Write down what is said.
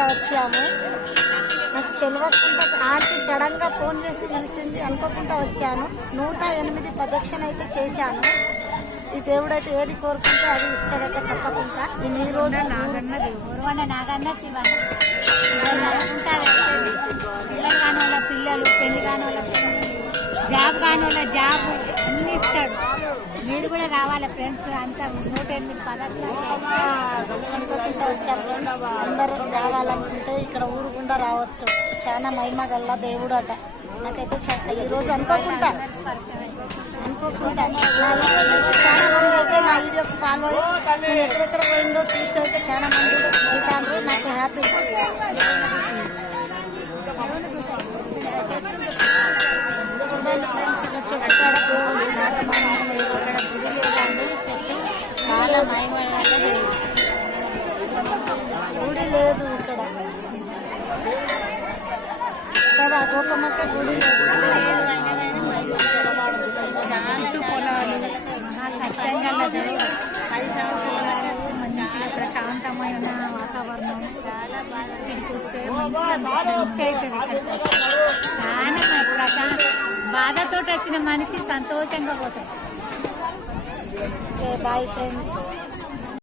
అనుకోకుండా వచ్చాము. నాకు తెలియకుండా ఆంటీ సడన్గా ఫోన్ చేసి కలిసింది, అనుకోకుండా వచ్చాను. 108 ప్రదక్షిణ అయితే చేశాను. ఈ దేవుడైతే ఏది కోరుకుంటే అది ఇస్తాడట తప్పకుండా. నేను ఈరోజు నాగన్న శివన్న పిల్లలు కాని వాళ్ళ పిల్లలు, పెళ్లి కాని వాళ్ళ పెళ్లి, జాబ్ కాని వాళ్ళ జాబ్ అన్నీ ఇస్తాడు. మీరు కూడా రావాలి ఫ్రెండ్స్. అంతా 108 అనుకోకుండా వచ్చారు ఫ్రెండ్స్. అందరూ రావాలనుకుంటే ఇక్కడ ఊరు గుండా రావచ్చు. చాలా మహిమ గల్ల దేవుడు అట. నాకైతే ఈరోజు అనుకోకుండా నా వీడియో చూసి చాలా మంది అయితే నా వీడియోకి ఫాలో అయ్యి నేను ఎక్కడెక్కడ పోయిందో చూసి అయితే చాలా మంది వెళ్తాను. నాకు హ్యాపీ. చూడండి ఫ్రెండ్స్, ఇక్కడ చెట్టు కాడ దేవుడు నాగమానం ఇక్కడ గుడి లేదండి. చెట్టు చాలా మహిమైన గుడి లేదు ఇక్కడ కదా. గోపమ్మక్క గుడి లేదు. పొలాలు సత్యంగా మంచి ప్రశాంతమైన వాతావరణం. ఇక్కడికి వస్తే మంచిగా అవుతుంది. చాలా బాధతో వచ్చిన మనిషి సంతోషంగా పోతాయి. Boy friends.